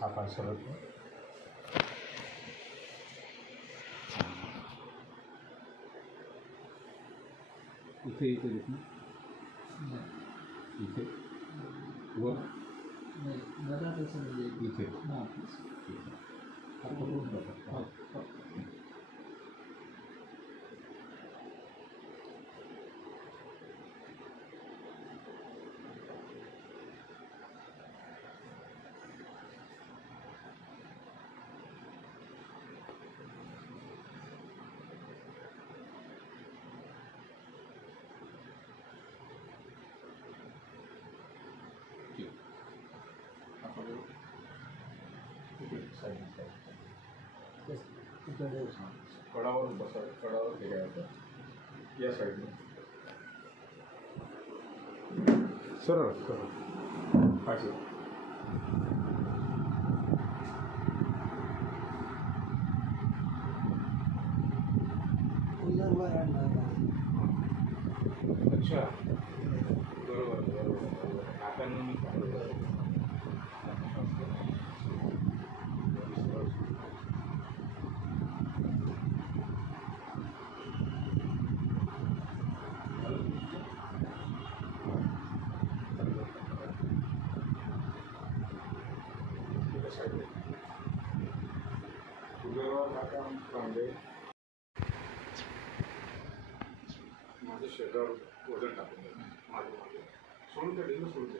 हा पार्सल होतो. इथे इथे इथे वर इथे कडावर बसा, कडावर फिरायचं या साईडने सरळ सरळ असं. अच्छा बरोबर बरोबर. आता मी माझ्या शेतावर वजन टाकून माझं सोडून सोडून